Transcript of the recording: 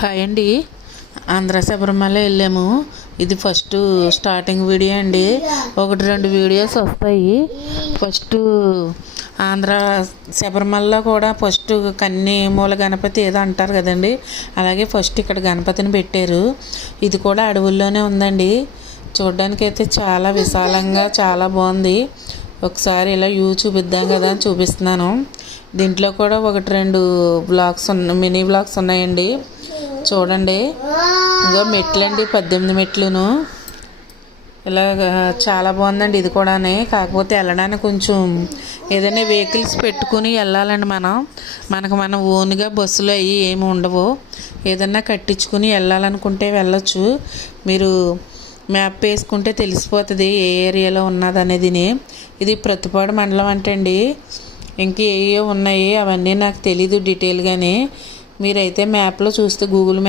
Hi అండి. ఆంధ్ర శబరిమల వెళ్ళాము. ఇది ఫస్ట్ స్టార్టింగ్ వీడియో అండి. 1-2 వీడియోస్ వస్తాయి. ఫస్ట్ ఆంధ్ర శబరిమలలో కూడా ఫస్ట్ కన్ని మూల గణపతి ఏదో అంటారు కదండి, అలాగే ఫస్ట్ ఇక్కడ గణపతిని పెట్టారు. ఇది కూడా అడవుల్లోనే ఉందండి. చూడడానికి అయితే చాలా విశాలంగా చాలా బాగుంది. ఒకసారి ఇలా చూపిద్దాం కదా అని చూపిస్తున్నాను. దీంట్లో కూడా 1-2 బ్లాగ్స్ మినీ బ్లాగ్స్ ఉన్నాయండి. చూడండి, ఇంకో మెట్లండి, 18 మెట్లును. ఇలాగ చాలా బాగుందండి. ఇది కూడా కాకపోతే వెళ్ళడానికి కొంచెం ఏదైనా వెహికల్స్ పెట్టుకుని వెళ్ళాలండి. మనం ఓన్గా బస్సులు అవి ఏమి ఉండవు. ఏదన్నా కట్టించుకుని వెళ్ళాలనుకుంటే వెళ్ళొచ్చు. మీరు మ్యాప్ వేసుకుంటే తెలిసిపోతుంది ఏ ఏరియాలో ఉన్నది అనేది. ఇది ప్రతిపాడు మండలం అంటండి. ఇంక ఏవో ఉన్నాయి అవన్నీ నాకు తెలీదు డీటెయిల్గానే. మీరైతే మ్యాప్లో చూస్తే గూగుల్ మ్యాప్